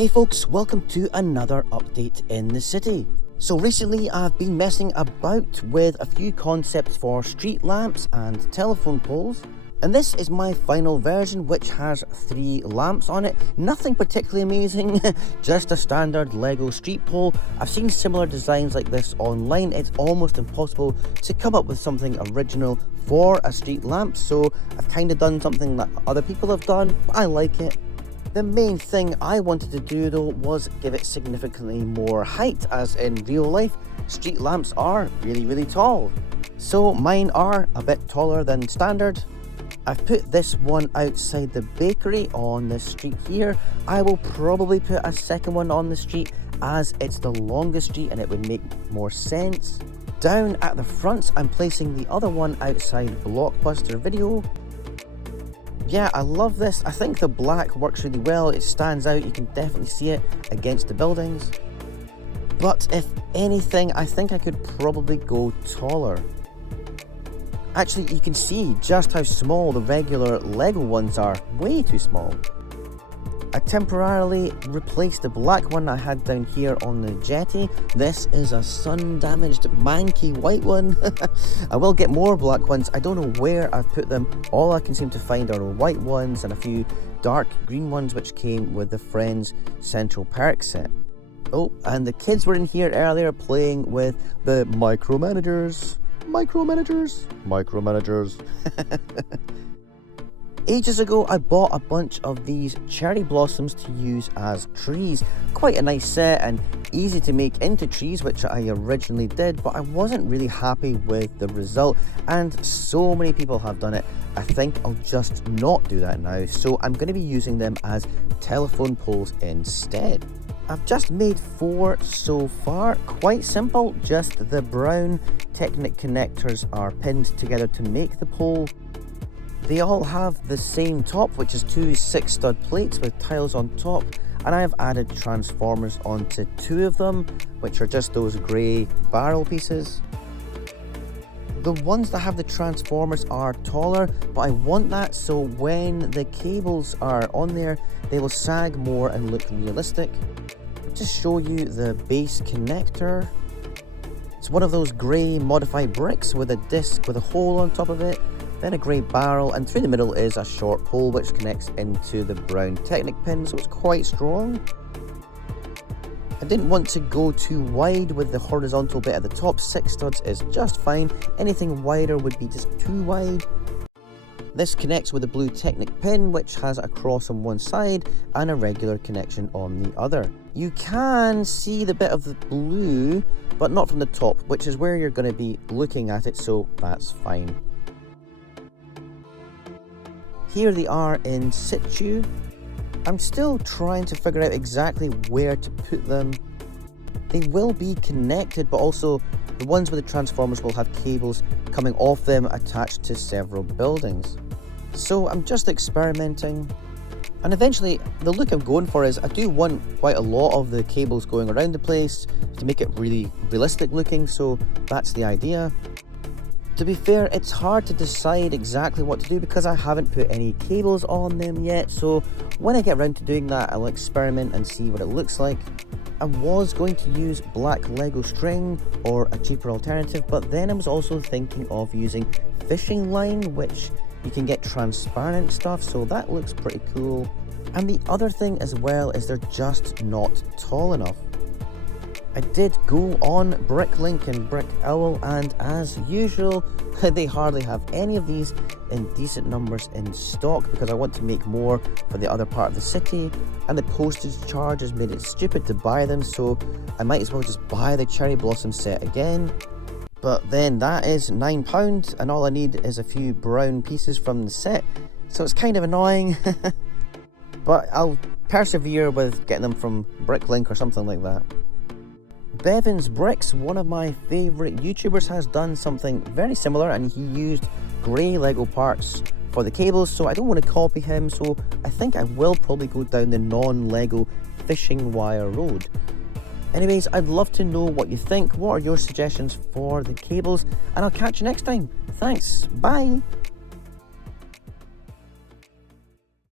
Hey folks, welcome to another update in the city. So recently I've been messing about with a few concepts for street lamps and telephone poles. And this is my final version, which has 3 lamps on it. Nothing particularly amazing, just a standard Lego street pole. I've seen similar designs like this online. It's almost impossible to come up with something original for a street lamp. So I've kind of done something that other people have done. I like it. The main thing I wanted to do though was give it significantly more height, as in real life, street lamps are really tall. So mine are a bit taller than standard. I've put this one outside the bakery on the street here. I will probably put a second one on the street as it's the longest street and it would make more sense. Down at the front, I'm placing the other one outside Blockbuster Video. Yeah, I love this. I think the black works really well. It stands out. You can definitely see it against the buildings. But if anything, I think I could probably go taller. Actually, you can see just how small the regular Lego ones are. Way too small. I temporarily replaced the black one I had down here on the jetty. This is a sun-damaged, manky white one. I will get more black ones. I don't know where I've put them. All I can seem to find are white ones and a few dark green ones which came with the Friends Central Park set. Oh, and the kids were in here earlier playing with the micromanagers. Micromanagers. Ages ago, I bought a bunch of these cherry blossoms to use as trees. Quite a nice set and easy to make into trees, which I originally did, but I wasn't really happy with the result, and so many people have done it. I think I'll just not do that now, so I'm going to be using them as telephone poles instead. I've just made 4 so far, quite simple, just the brown Technic connectors are pinned together to make the pole. They all have the same top, which is 2 6-stud plates with tiles on top, and I have added transformers onto 2 of them, which are just those grey barrel pieces. The ones that have the transformers are taller, but I want that so when the cables are on there, they will sag more and look realistic. Just show you the base connector. It's one of those grey modified bricks with a disc with a hole on top of it, then a grey barrel, and through the middle is a short pole which connects into the brown Technic pin, so it's quite strong. I didn't want to go too wide with the horizontal bit at the top. 6 studs is just fine. Anything wider would be just too wide. This connects with the blue Technic pin, which has a cross on one side and a regular connection on the other. You can see the bit of the blue, but not from the top, which is where you're going to be looking at it, so that's fine. Here they are in situ. I'm still trying to figure out exactly where to put them. They will be connected, but also the ones with the transformers will have cables coming off them attached to several buildings. So I'm just experimenting. And eventually, the look I'm going for is I do want quite a lot of the cables going around the place to make it really realistic looking, so that's the idea. To be fair, it's hard to decide exactly what to do because I haven't put any cables on them yet, so when I get around to doing that, I'll experiment and see what it looks like. I was going to use black Lego string or a cheaper alternative, but then I was also thinking of using fishing line, which you can get transparent stuff, so that looks pretty cool. And the other thing as well is they're just not tall enough. I did go on Bricklink and Brick Owl, and as usual, they hardly have any of these in decent numbers in stock because I want to make more for the other part of the city, and the postage charge has made it stupid to buy them, so I might as well just buy the Cherry Blossom set again. But then that is £9, and all I need is a few brown pieces from the set, so it's kind of annoying. But I'll persevere with getting them from Bricklink or something like that. Bevan's Bricks, one of my favourite YouTubers, has done something very similar, and he used grey Lego parts for the cables, so I don't want to copy him, so I think I will probably go down the non-Lego fishing wire road. Anyways, I'd love to know what you think. What are your suggestions for the cables? And I'll catch you next time. Thanks. Bye.